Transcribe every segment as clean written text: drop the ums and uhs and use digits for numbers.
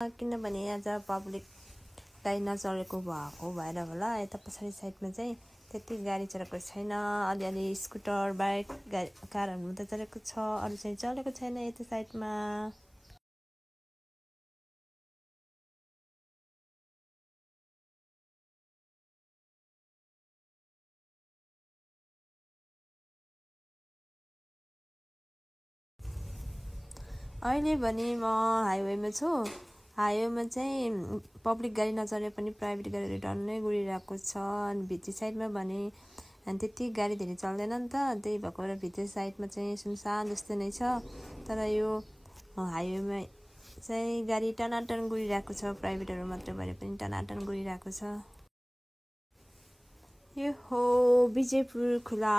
किनभने आज पब्लिक गाडी नचलेको भएको भएर होला यता पछाडि साइडमा चाहिँ त्यति गाडी चलेको छैन। अलिअलि स्कुटर बाइक कारहरू मात्रै चलेको छ, अरू चाहिँ चलेको छैन यता साइडमा। अहिले भने म हाइवेमा छु। हाइवेमा चाहिँ पब्लिक गाडी नचले पनि प्राइभेट गाडीहरू डल्लै गुडिरहेको छ। अनि भित्री साइडमा भने त्यति गाडी धेरै चल्दैन नि त, त्यही भएको भएर भित्री साइडमा चाहिँ सुनसान जस्तो नै छ। तर यो हाइवेमा चाहिँ गाडी टनाटन गुडिरहेको छ, प्राइभेटहरू मात्रै भए पनि टनाटन गुडिरहेको छ। यो हो विजयपुर खोला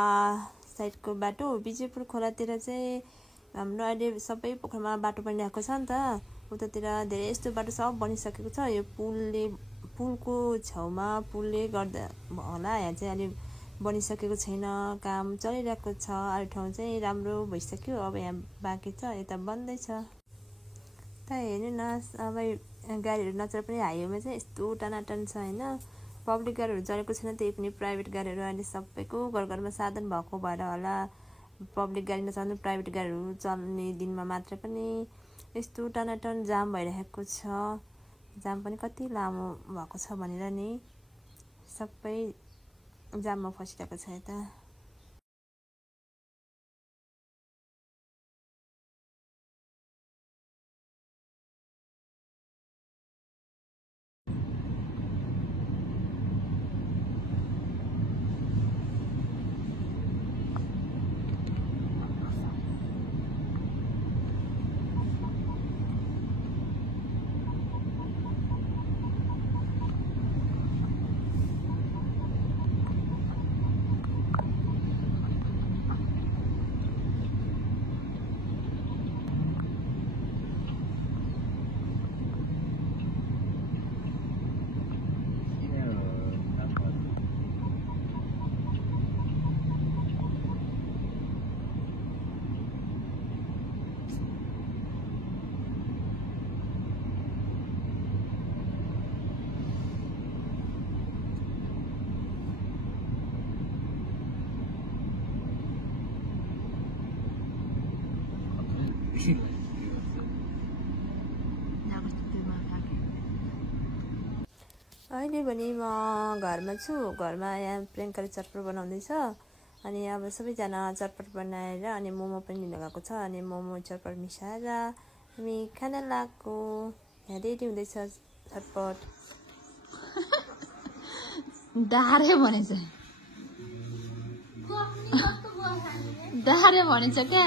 साइडको बाटो। विजयपुर खोलातिर चाहिँ हाम्रो अहिले सबै पोखरमा बाटो बनिरहेको छ नि त। उतातिर धेरै यस्तो बाटो सब बनिसकेको छ। यो पुलको छेउमा पुलले गर्दा होला यहाँ चाहिँ अलि बनिसकेको छैन, काम चलिरहेको छ। अरू ठाउँ चाहिँ राम्रो भइसक्यो, अब यहाँ बाँकी छ, यता बन्दैछ। त हेर्नु न, अब गाडीहरू नचले पनि हाइवेमा चाहिँ यस्तो टनाटन छ होइन। पब्लिक गाडीहरू चलेको छैन, त्यही पनि प्राइभेट गाडीहरू अहिले सबैको घरमा साधन भएको भएर होला। पब्लिक गाडी नचल्नु प्राइभेट गाडीहरू चल्ने दिनमा मात्र पनि यस्तो टनाटन जाम भइरहेको छ। जाम पनि कति लामो भएको छ भनेर नि सबै जाममा फसिरहेको छ यता। अहिले भने म घरमा छु। घरमा यहाँ प्रियङ्काले चटपट बनाउँदैछ। अनि अब सबैजना चटपट बनाएर अनि मोमो पनि लिन गएको छ। अनि मोमो चटपट मिसाएर हामी खाना लगाएको। यहाँ रेडी हुँदैछ चटपट। दारे भनेछ दारे भनेछ क्या।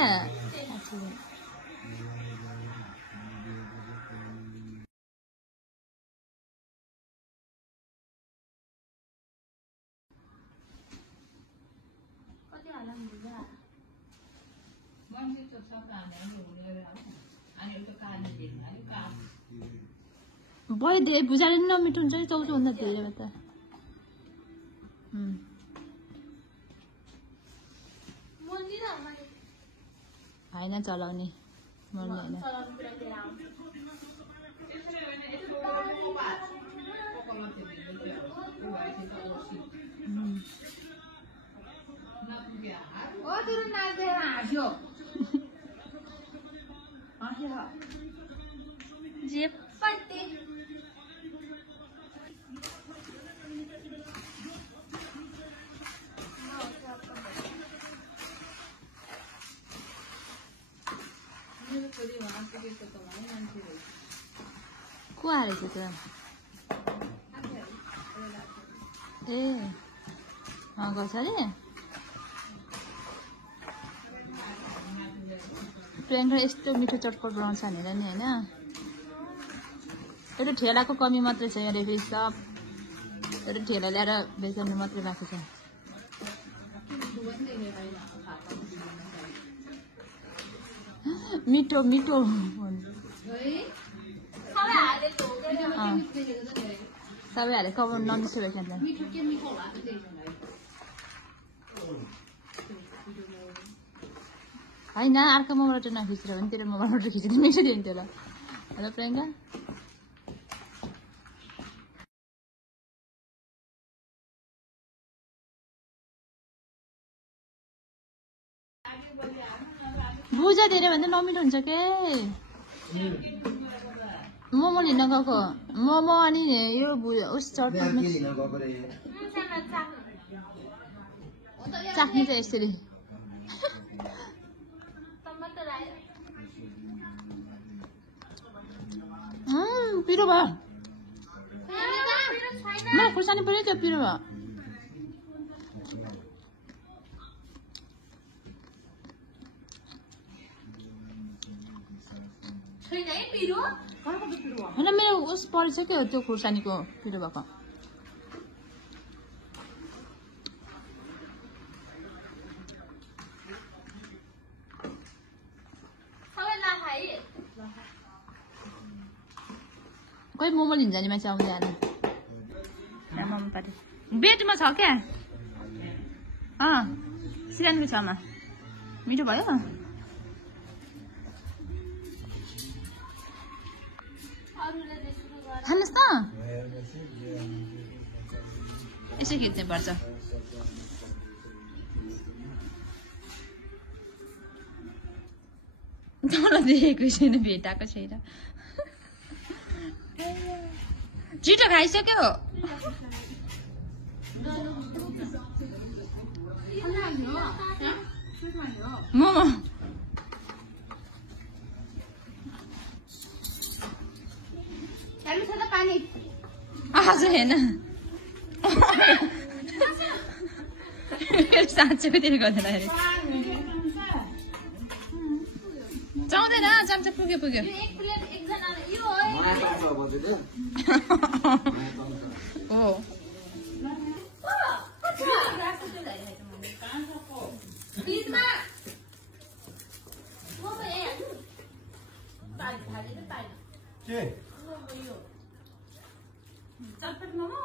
बढी धेरै भुजाले नि नमिठो हुन्छ नि, चौचो भन्दा धेरै त। होइन चलाउने मैले होइन। जे पट्टे को हालेछ त? ए गर्छ अरे प्रियङ्का यस्तो मिठो चटपट बनाउँछ भनेर नि होइन। यो त ठेलाको कमी मात्रै छ यहाँ फेरि सब। तर ठेला ल्याएर बेच्नु मात्रै बाँकी छ। मिठो मिठो सबै हाले कब नमिठो रहेछ नि। होइन अर्को मोबाइलबाट नखिचेर भने तेरो मोबाइलबाट खिचेर मिठो दिन्थ्यो होला। हेलो प्रियङ्का। बुझा धेरै भन्दा नमिठो हुन्छ के मोमो लिन गएको मोमो अनि यो उस चटनी चाख्ने चाहिँ यसरी पिरो भयो ल खुर्सानी पनि त्यो पिरो भयो होइन मेरो उस परेछ के हो त्यो खुर्सानीको पिरो भएको कोही मोमो लिन्छ नि मान्छे आउँदैन मोमो पारे बेडमा छ क्या सिरानीको छमा मिठो भयो खानुहोस् त यसो खिच्नु पर्छ तल देखेको छैन भेटाएको छैन छिटो खाइसक्यो मोमो आज हेर्न साँच्चैको त्यसले गर्दैन चाउँदैन चम्चा पुग्यो पुग्यो हो चटपट मोमो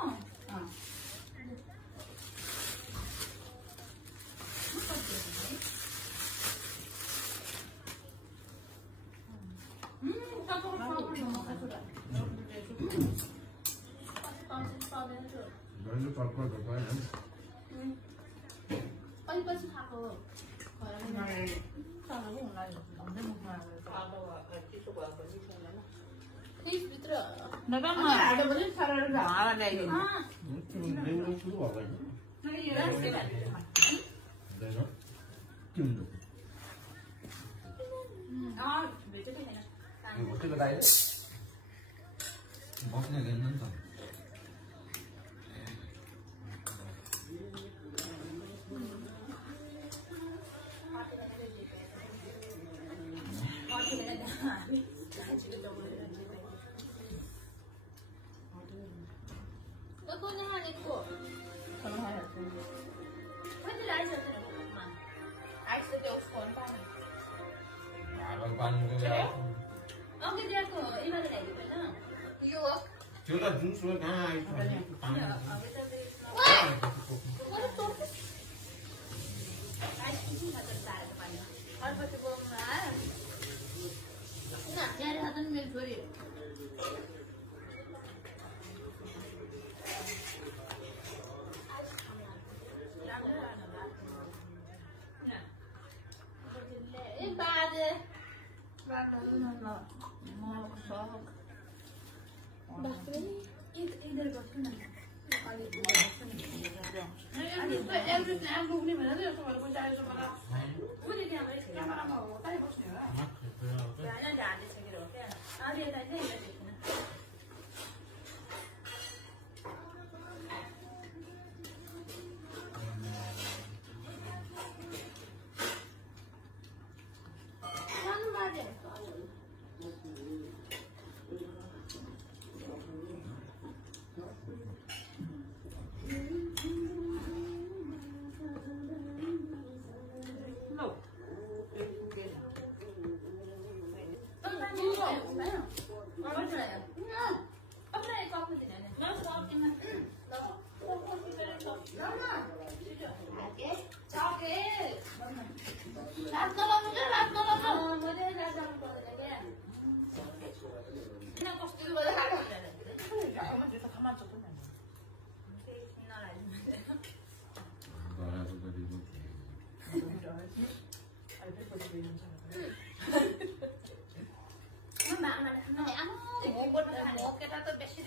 केटा त बेसी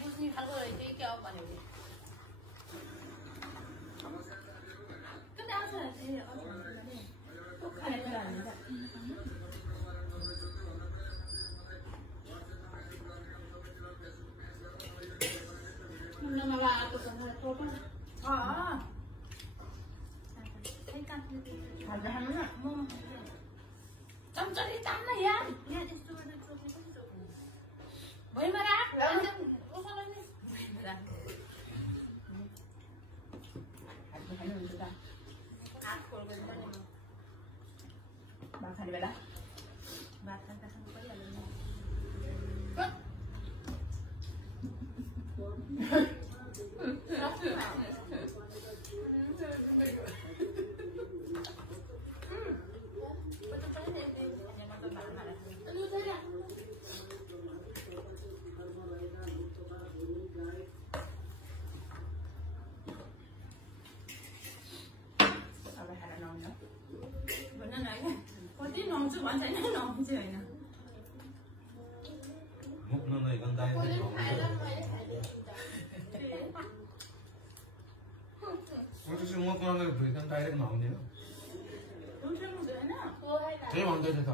बुझ्ने खालको रहेछ के हो भन्यो कता आउँछ खाने कुरा हाल्नु नमाला आको सँग टोटो खाजा खानु न म चम्चरी तान्न यार यहाँ त्यस्तो गर्दा चोके पनि चोक्नु भइमा राख ओसालाई नि राख हात खानु हुन्छ त हात खोल गरी पनि भात खाने बेला भात खाँदा खानु परिहाल्यो नि डाइरेक्ट नहुने हो त्यही भन्दैछ त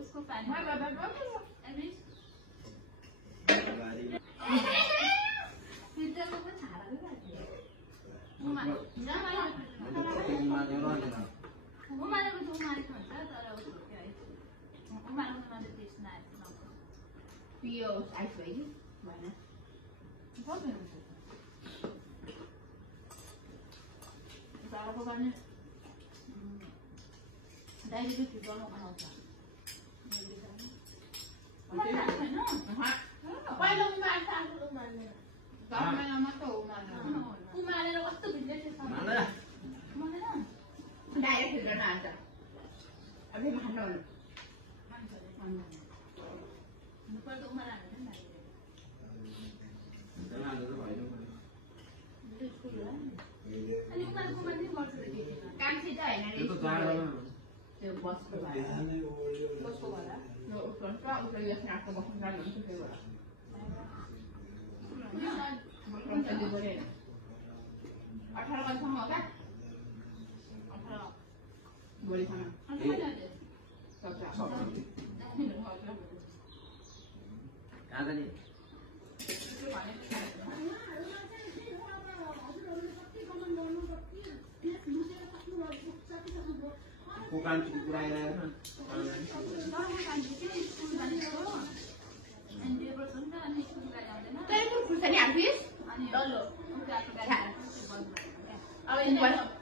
उसको डाइरेक्ट फिल्टर बनाउँछ पहिला उमार्छ आफूले उमार्दैन घरमा त उमारेर कस्तो भिड्दै छ डाइरेक्ट फिल्टर हाल्छ अब खानु पहिला त उमार हाल्दैन अनि उमार्दै गर्छ काम चाहिँ होइन त्यो बसको भाडा बसको भाडा यो फ्रन्ट र उता यो स्नाकको बस्नु जानु हुन्छ त्यो भएर फ्रन्ट चाहिँ गरे 18 गतेसम्म होला 18 भोलि खाना Bukan ukuran pulsa ni habis? Dolo. Ini buat.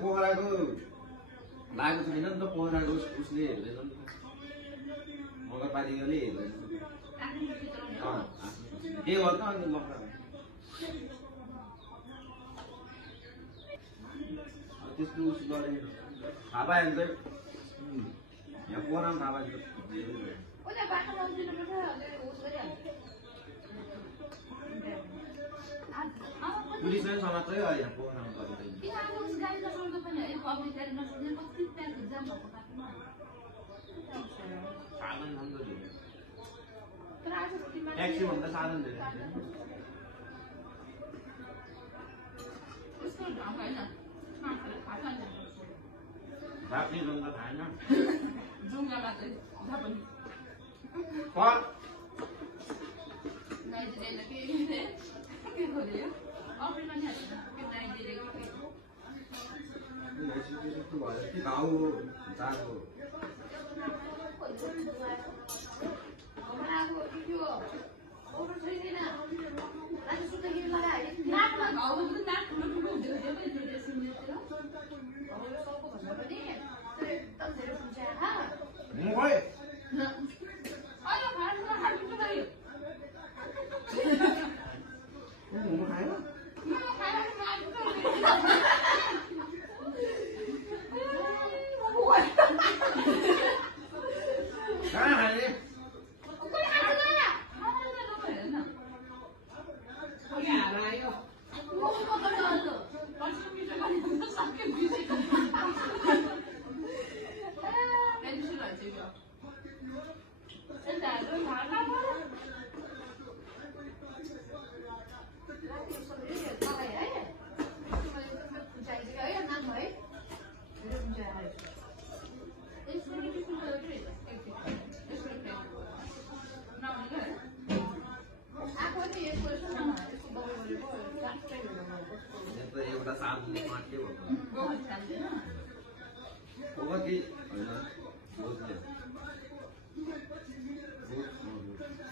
पोखराको लागेको छैन नि त पोखराको उसले हेर्दैन नि त नगरपालिकाले हेर्दैन के गर्छ अनि लखरा त्यस्तो उस गरे थाहा पायो भने चाहिँ यहाँ पोखरामा थाहा पायो उता बाटोमा उभिनुपर्छ उस गरिहाल्छ पुलिसले समात्रै हो यहाँ पोखरामा गरिँदैन किन आज उस गाडी नसोड्नु पनि है पब्लिक गाडी नसोड्नु कति ट्राफिक जाम भएको बाटोमा साधन बन्द थियो तर आज कतिमा ट्याक्सी भन्दा साधन धेरै उसको ढाउ हैन मान्छेले थाहा छैन राप्ती जङ्गल थाहा छैन जुङ्गामा चाहिँ थाहा पनि नाइजेरियाले के खोल्यो अफ्रिका नि हाल्छ के नाइजेरिया त्यस्तो भयो कि घाउ जाको नाकमा घाउ पनि नाक ठुलो ठुलो हुँदै हुँदै पनि धेरै सुन्दैथियो खोइ अहिले खाना हाल्नु गयो खायो कहाँ खाने एउटा साबुनले मात्रै भएको कति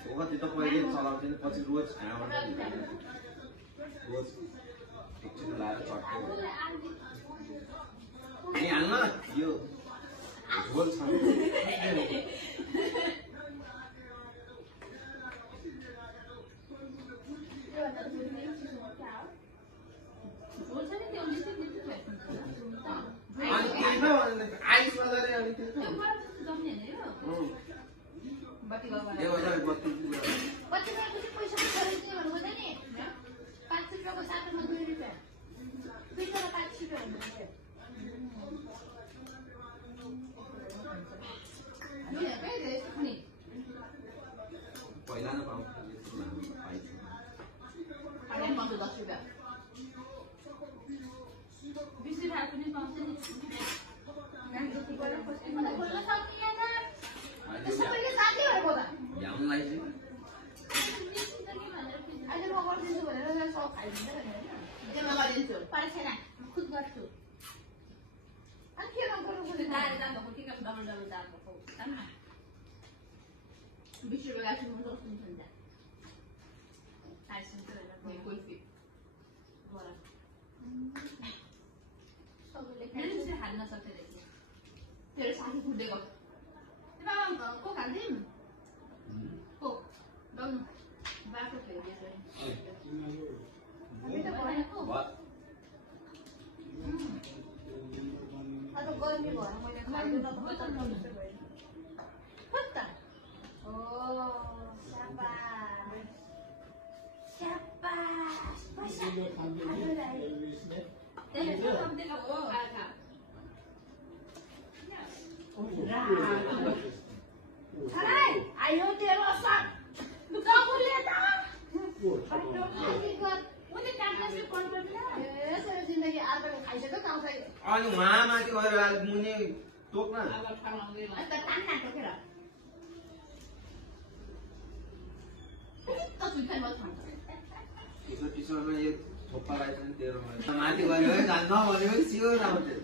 होइन त पहिले चलाउँथ्यो पछि रोज यहाँबाट रोज एकछिन लाएर चट्टै हाल्न यो झोल छ आइसमा जाने अनि बत्ती त्यो बत्ती पैसा खरिद्ने भन्नु नि 5 रुपियाँको साटोमा 2 रुपियाँ 2 तर 5 रुपियाँ हुनुहुन्छ पहिला न पाउँछ 10 रुपियाँ 20 रुपियाँ पनि पाउँछ नि सबैले साथी भएर बोला ल्याउनलाई चाहिँ अहिले म गरिदिन्छु भनेर सब खाइदिन्छ भनेर जम्मा गरिदिन्छु पारे छैन खुद गर्छु अनि के गर्नु पर्ने दाएर जाँदा के काम डबल डबल दाएर भएको 20 रुपियाँ गाडी म सोच्छु नि त आइसक्रिम त होइन कुल्फी बरा सबैले मैले चाहिँ हाल्न सक्थे रहेछ तेरो साथी फुटेको को खान्छौँ को गाउनु बाटो फेरिदिएछ हामी त भनेको अब गर्मी भएर मैले खाइदिनु त कता ओ शाबाश शाबाश पैसा त्यसले सम्झेको हो आधा Hey, ayo तेरो साथ जाबुले दा उनी काट्नेले कल गर्दैन यसो जिन्दगी आर्को खाइसक्यो त आउँछ अनि उहाँमाथि गएर मुनि टोक्न अब ठाउँदैन अन्त तान्ना टोकेर त सुन्दैन बस भन्छ टिसर्टमा यो थोप्पा रहेछ नि तेरो माथि गयो जान्न भनेको सियो आउँथ्यो